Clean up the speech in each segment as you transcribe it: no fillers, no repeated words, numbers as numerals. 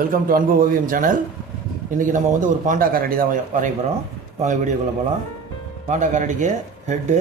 Welcome to அன்பு ஓவியம் channel. இன்றைக்கி நம்ம வந்து ஒரு பாண்டா கரடி தான் வரைய போகிறோம். வாங்க வீடியோக்குள்ளே போகலாம். பாண்டா கரடிக்கு ஹெட்டு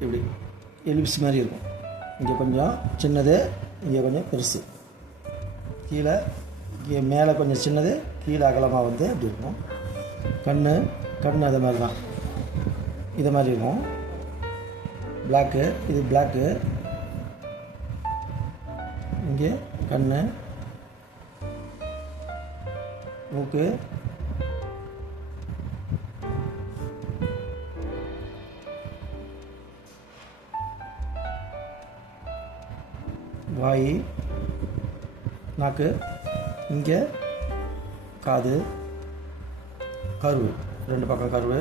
இப்படி எலிப்ஸ் மாதிரி இருக்கும். இங்கே கொஞ்சம் சின்னது, இங்கே கொஞ்சம் பெருசு, கீழே இங்கே மேலே கொஞ்சம் சின்னது, கீழே அகலமாக வந்து இப்படி இருக்கும். கண் அது மாதிரி தான், இதை மாதிரி இருக்கும். பிளாக்கு, இது பிளாக்கு. இங்கே கண், மூக்கு, வாய், நாக்கு, இங்கே காது, கருவு, ரெண்டு பக்கம் கருவு.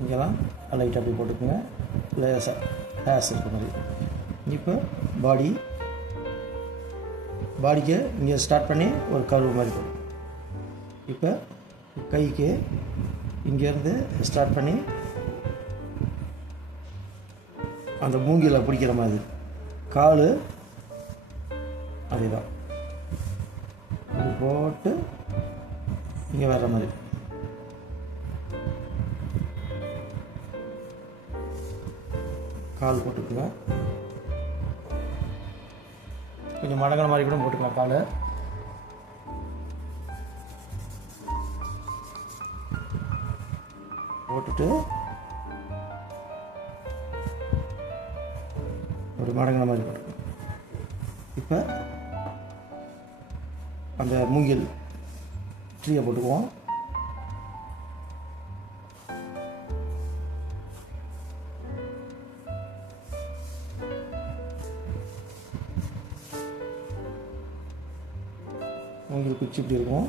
இங்கெல்லாம் லைட் அப்படி போட்டுக்கோங்க, லேசாக ஹேர்ஸ் இருக்க மாதிரி. இப்போ பாடிக்கு இங்கே ஸ்டார்ட் பண்ணி ஒரு கர்வு மாதிரி போடும். இப்போ கைக்கு இங்கேருந்து ஸ்டார்ட் பண்ணி அந்த மூங்கில் பிடிக்கிற மாதிரி, கால் அதே தான் இப்படி போட்டு இங்கே வர்ற மாதிரி. கால் போட்டுக்குங்க, கொஞ்சம் மடங்கிற மாதிரி கூட போட்டுக்கலாம். கால் போட்டுட்டு ஒரு மடங்கிற மாதிரி போட்டுக்கலாம். இப்போ அந்த மூங்கில் ட்ரீயை போட்டுக்குவோம். மூங்கில் குச்சி இப்படி இருக்கும்.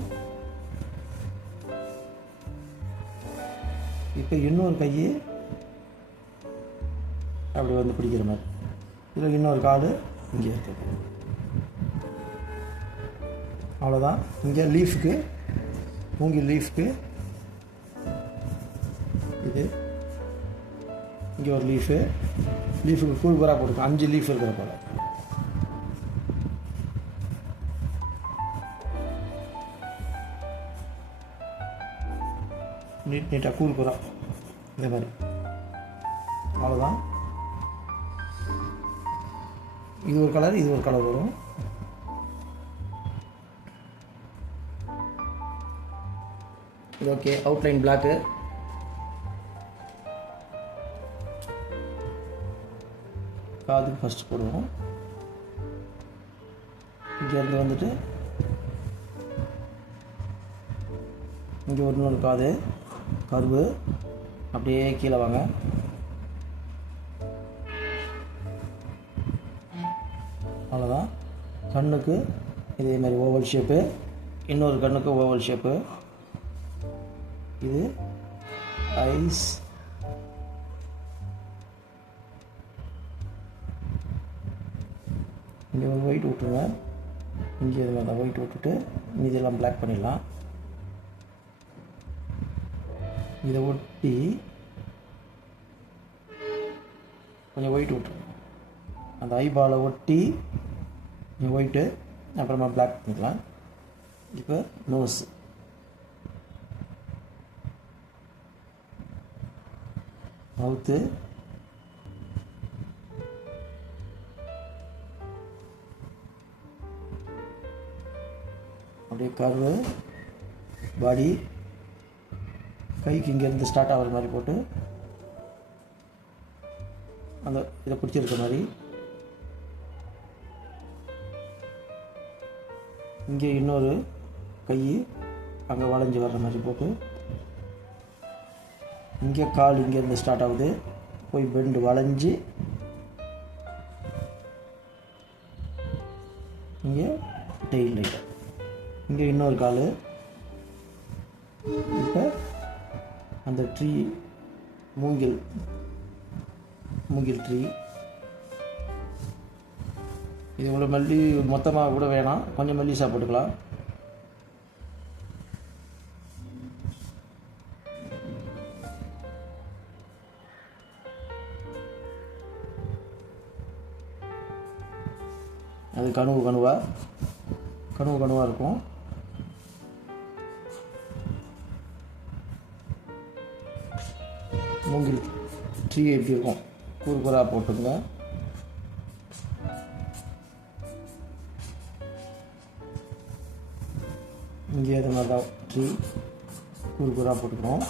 இப்போ இன்னொரு கை அப்படி வந்து பிடிக்கிற மாதிரி, இதில் இன்னொரு கால் இங்கே இருக்குது. அவ்வளோதான். இங்கே லீஃப்க்கு, மூங்கில் லீஃப்க்கு இது, இங்கே ஒரு லீஃபுக்கு கூறுகூறாக போட்டுருக்கோம். 5 லீஃப் இருக்கிற போல். நீட்டாக கூறுகூறா இதே மாதிரி. அவ்வளோதான். இது ஒரு கலர், இது ஒரு கலர் வரும். இது ஓகே. அவுட்லைன் பிளாக்கு, காதுக்கு ஃபஸ்ட்டு போடுவோம். இங்கேருந்து வந்துட்டு இங்கே ஒரு இன்னொரு காது, கருவு, அப்படியே கீழே வாங்க. அவ்வளோதான். கண்ணுக்கு இதே மாதிரி ஓவல் ஷேப்பு, இன்னொரு கண்ணுக்கு ஓவல் ஷேப்பு. இது ஐஸ், இங்கே ஒரு ஒயிட் விட்டுருங்க. இங்கே இது மாதிரி ஒயிட் விட்டுட்டு இதெல்லாம் பிளாக் பண்ணிடலாம். இதை ஒட்டி கொஞ்சம் ஒயிட் விட்டுருங்க. அந்த ஐபாலை ஒட்டி கொஞ்சம் ஒயிட்டு, அப்புறமா பிளாக் பண்ணிக்கலாம். இப்போ நோஸ், மவுத்து, அப்படியே கர்வு, பாடி, கைக்கு இங்கேருந்து ஸ்டார்ட் ஆகிற மாதிரி போட்டு அந்த இதை பிடிச்சிருக்க மாதிரி. இங்கே இன்னொரு கை அங்கே வளைஞ்சி வர்ற மாதிரி போட்டு, இங்கே கால் இங்கேருந்து ஸ்டார்ட் ஆகுது, போய் பெண்டு வளைஞ்சி இங்கே டெயில் லைட், இங்கே இன்னொரு கால். இப்போ அந்த ட்ரீ, மூங்கில் ட்ரீ, இது இவ்வளோ மல்லி மொத்தமாக கூட வேணாம், கொஞ்சம் மல்லிசா போட்டுக்கலாம். அது கணுவாக இருக்கும். மூங்கில் ட்ரீ எப்படி இருக்கும், கூறுகூறாக போட்டுங்க. இங்கே இது மாதிரி தான் ட்ரீ கூறுகூறாக போட்டுக்கிறோம்.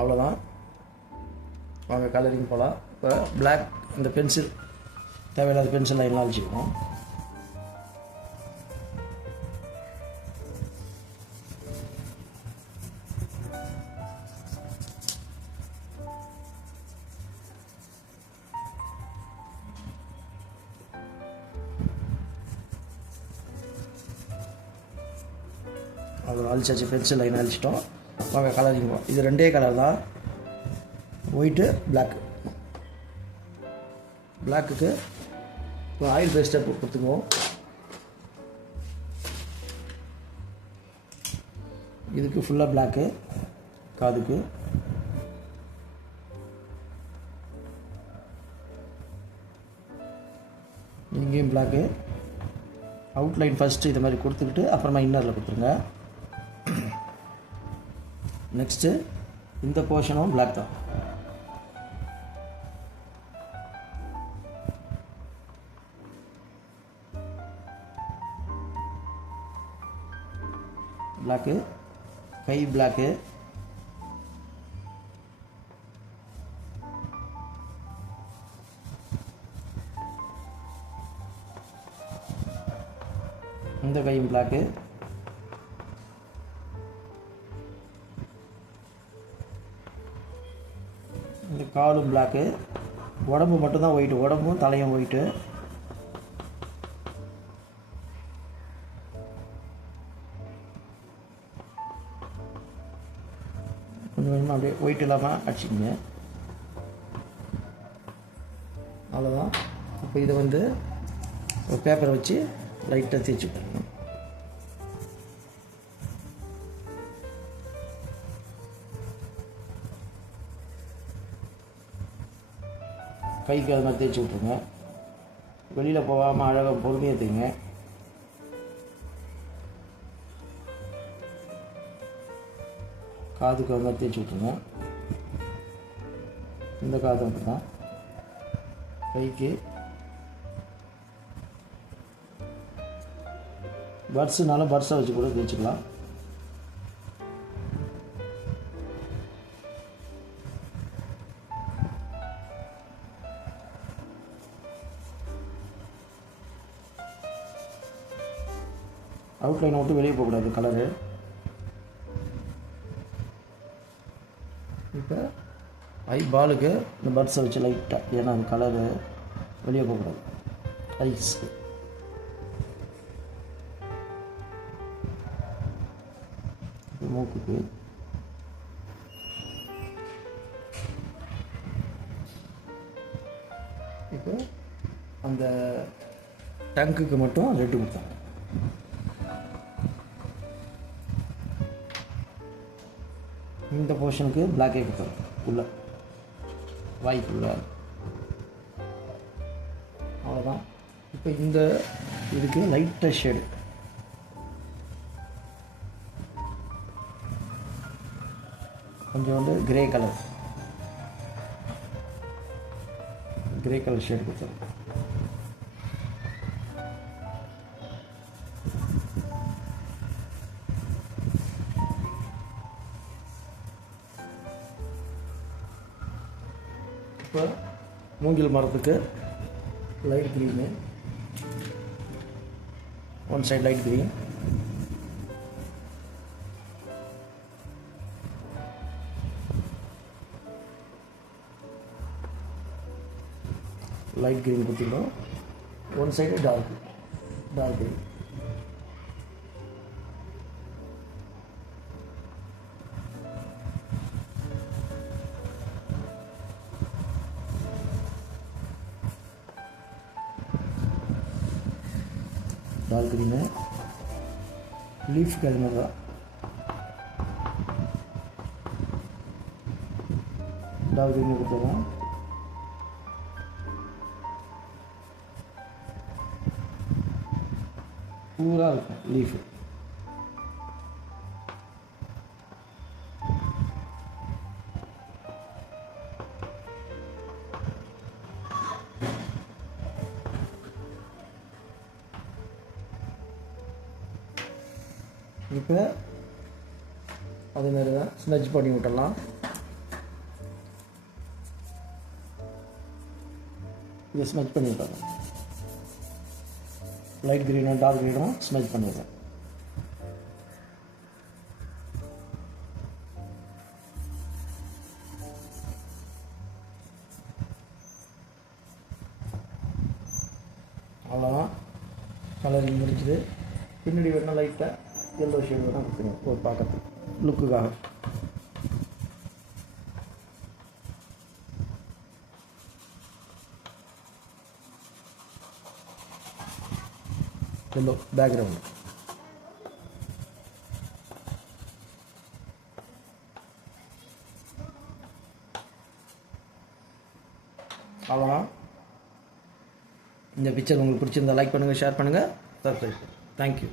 அவ்வளோதான். வாங்க கலரிங் போகலாம். இப்போ பிளாக் இந்த பென்சில் தேவையில்லாத பென்சில் லைன்லாம் அழிச்சிக்கிறோம். அவ்வளோ அழிச்சாச்சு, பென்சில் லைன் அழிச்சிட்டோம். வாங்க கலரிங். இது ரெண்டே கலர் தான், ஒயிட்டு பிளாக்குக்கு ஆயில் பேஸ்ட்டை கொடுத்துக்குவோம். இதுக்கு ஃபுல்லாக பிளாக்கு, காதுக்கு இங்கேயும் பிளாக்கு. அவுட்லைன் ஃபஸ்ட்டு இது மாதிரி கொடுத்துக்கிட்டு அப்புறமா இன்னரில் கொடுத்துருங்க. நெக்ஸ்ட்டு இந்த போர்ஷனும் பிளாக் தான். பிளாக்கு, கை பிளாக்கு, இந்த கையும் பிளாக்கு, இந்த காலும் பிளாக்கு. உடம்பு மட்டும்தான் ஒயிட்டு, உடம்பும் தலையும் ஒயிட்டு. கொஞ்சம் கொஞ்சமாக அப்படியே ஒயிட் இல்லாமல் அடிச்சிக்கங்க. அவ்வளோதான். இப்போ இதை வந்து ஒரு பேப்பரை வச்சு லைட்டாக தேய்ச்சி விட்டுருங்க. கைக்கு அது மாதிரி தேய்ச்சி விட்ருங்க. வெளியில் போகாமல் அழகாக பொறுமையாக தேய்ங்க. காதுக்கு அது மாதிரி தேய்ச்சி விட்ருங்க. இந்த காது அப்படி தான். கைக்கு பர்ஸுனாலும் பர்ஸை வச்சு கூட தேய்ச்சிக்கலாம். அவுட்லைனை விட்டு வெளியே போகக்கூடாது கலரு. இப்போ ஐ பாலுக்கு இந்த பர்ட்ஸை வச்சு லைட்டாக, ஏன்னா அந்த கலரு வெளியே போகக்கூடாது. ஐஸ்க்கு மூக்குக்கு இப்போ அந்த டங்குக்கு மட்டும் ரெட்டு கொடுத்தாங்க. இந்த போர்ஷனுக்கு பிளாக்கே கொடுத்தாங்க உள்ள வாய்க்குள்ள. அவ்வளோதான். இப்போ இந்த இதுக்கு லைட்டாக ஷேடு, கொஞ்சோண்டு கிரே கலர் ஷேடு கொடுத்தாங்க. இப்போ மூங்கில் மரத்துக்கு light green, one side light green, light green கொடுத்துருக்கோம். One side dark green. Dark green லீஃப்க்கு அது மாதிரி தான். டார்க் க்ரீனு கொடுத்துருக்கோம். பூரா இருக்கும் லீஃபு. இப்போ அதேமாரி தான் ஸ்மெச் பண்ணி விட்டுடலாம். இதை ஸ்மெச் பண்ணி விட்டுறலாம். லைட் க்ரீனும் டார்க் க்ரீனும் ஸ்மெச் பண்ணிடுறேன். அவ்வளோதான், கலரிங் முடிச்சுது. பின்னாடி வேணால் லைட்டாக எல்லோ ஷேட் வேணால் கொடுத்துருங்க ஒரு பார்க்கறதுக்கு லுக்குக்காக. Yellow background. அவ்வளோதான். இந்த பிக்சர் உங்களுக்கு பிடிச்சிருந்தா லைக் பண்ணுங்கள், ஷேர் பண்ணுங்கள், சப்ஸ்கிரைப். தேங்க்யூ.